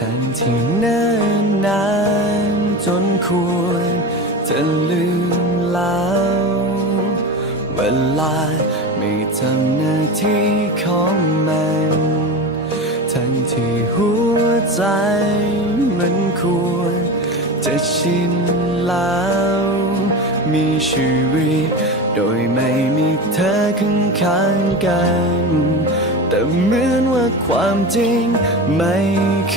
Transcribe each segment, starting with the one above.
ทั้งที่เนิ่นนานจนควรจะลืมแล้วเวลาไม่ทำหน้าที่ของมัน ทั้งที่หัวใจมันควรจะชินแล้ว มีชีวิตโดยไม่มีเธอข้างข้างๆกัน เหมือนว่าความจริงไม่เค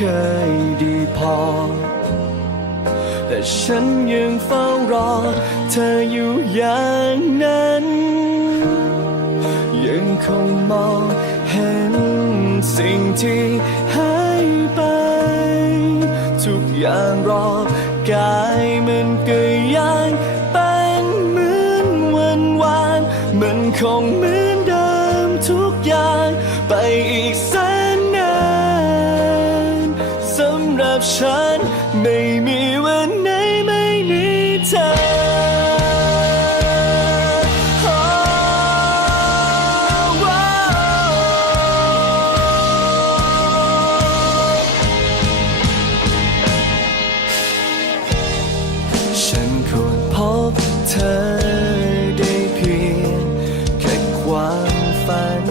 ยดีพอ แต่ฉันยังเฝ้ารอ เธออยู่อย่างนั้น ยังคงมองเห็นสิ่งที่หายไป ทุกอย่างรอบกายมันก็ยังเป็นเหมือนวันวานมันคงเหมื รับฉันไม่มีวันไหนไม่มีเธอ ฉันควรพบเธอได้เพียงแค่ความฝัน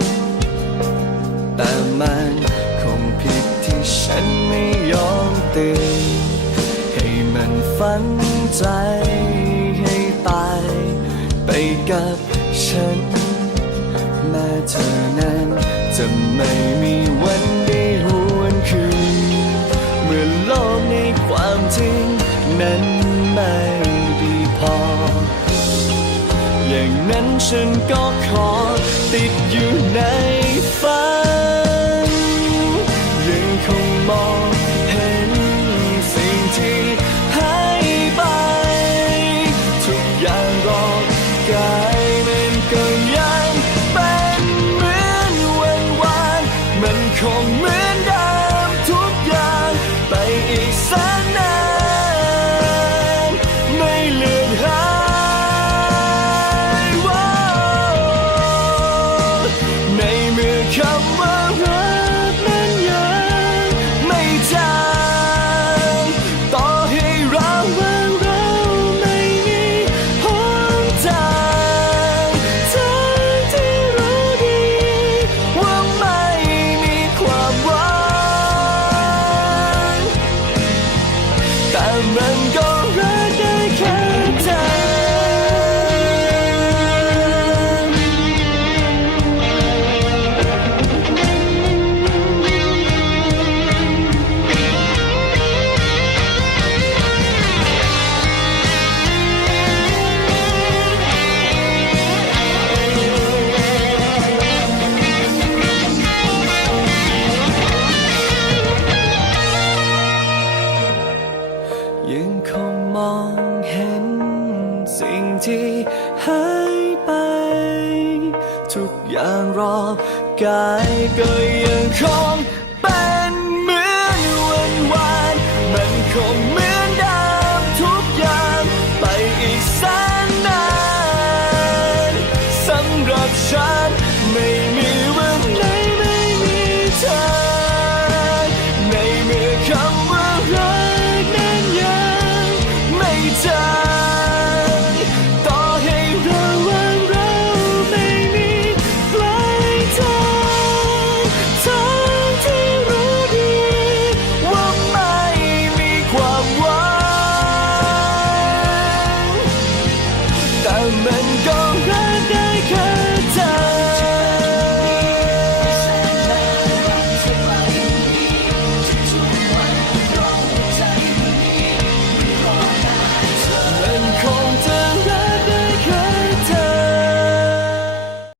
แต่มันคงผิดที่ฉันไม่ยอม ตื่น ให้มันฝันใจให้ตาย ไปกับฉัน แม้เธอนั้นจะไม่มีวันได้หวนคืน เมื่อโลกในความจริงนั้นไม่ดีพอ อย่างนั้นฉันก็ขอติดอยู่ในฝัน มันคงเหมือนเดิม แต่ อย่างรอบกายก็ยังคง